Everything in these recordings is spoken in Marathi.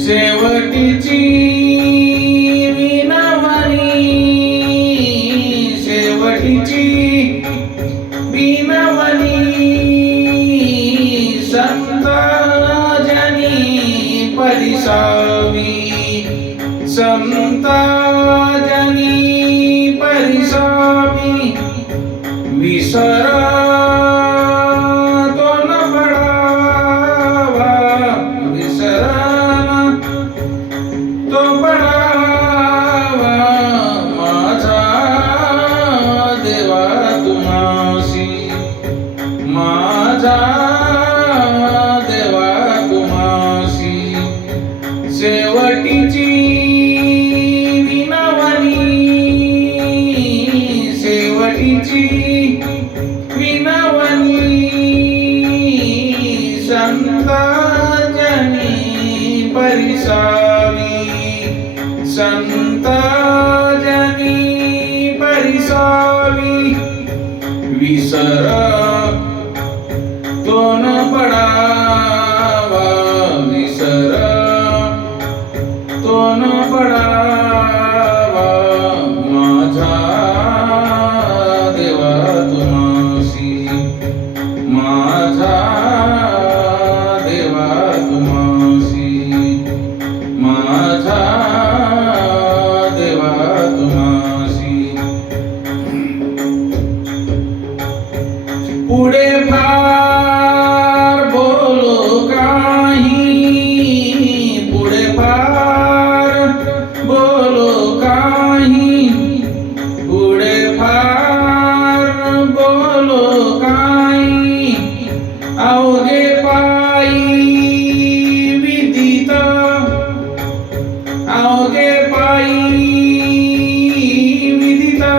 शेवटीची विनावाणी शेवटीची विनावाणी संत जनी परिसावी संत जनी परिसावी विसरा माझा देवा कुमासी शेवटीची विनावणी शेवटीची विनावणी संताजनी परिसावी संताजनी परिसावी विसरा अवघे पायी विदिता।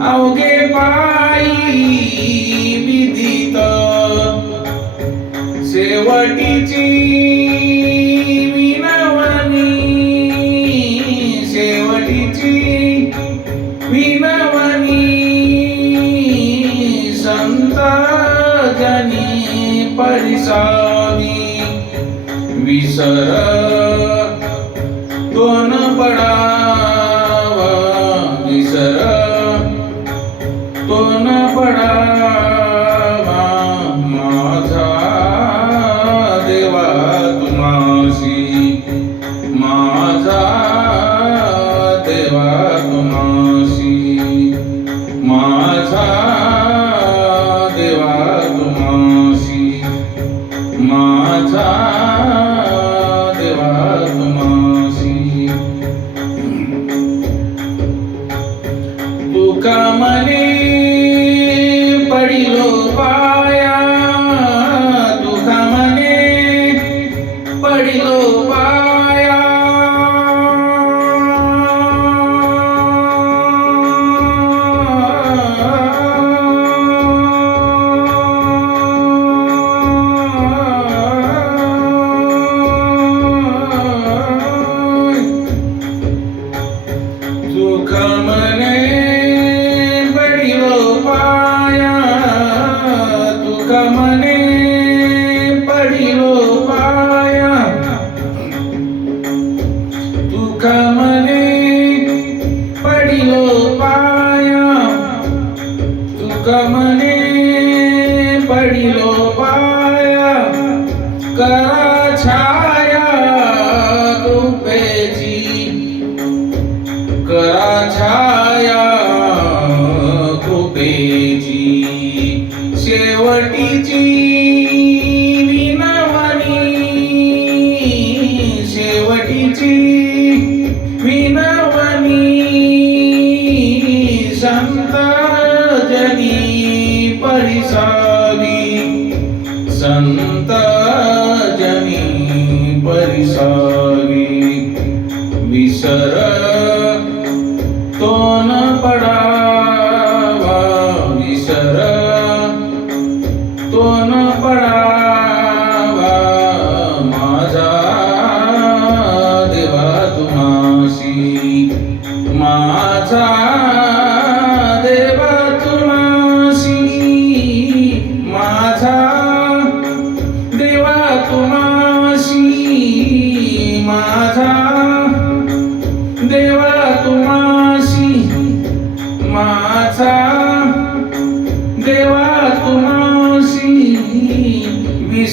अवघे पायी विदित। शेवटीची विनवणी। शेवटीची विनवणी। संत जनी परिसानी। विसर Lord. करा छाया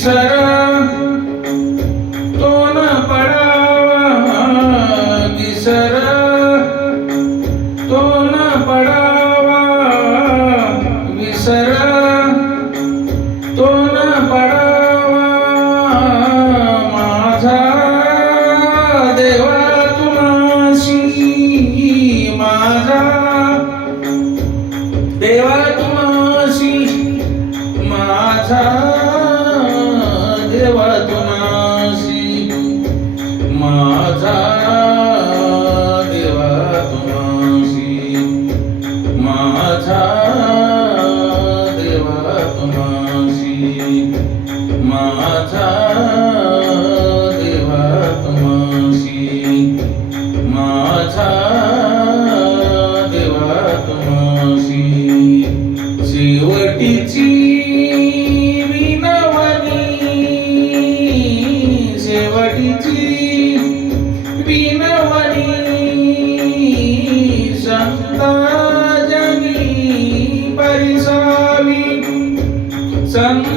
विसर तो न पडावा विसर तो पडावा विसर तो చివటి వినవని చివటి వినవని సంతాజని పరిసావి సంత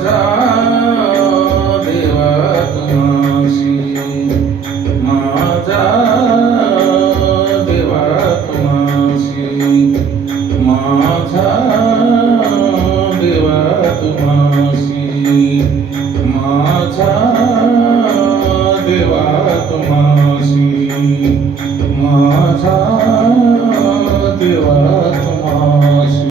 রাজা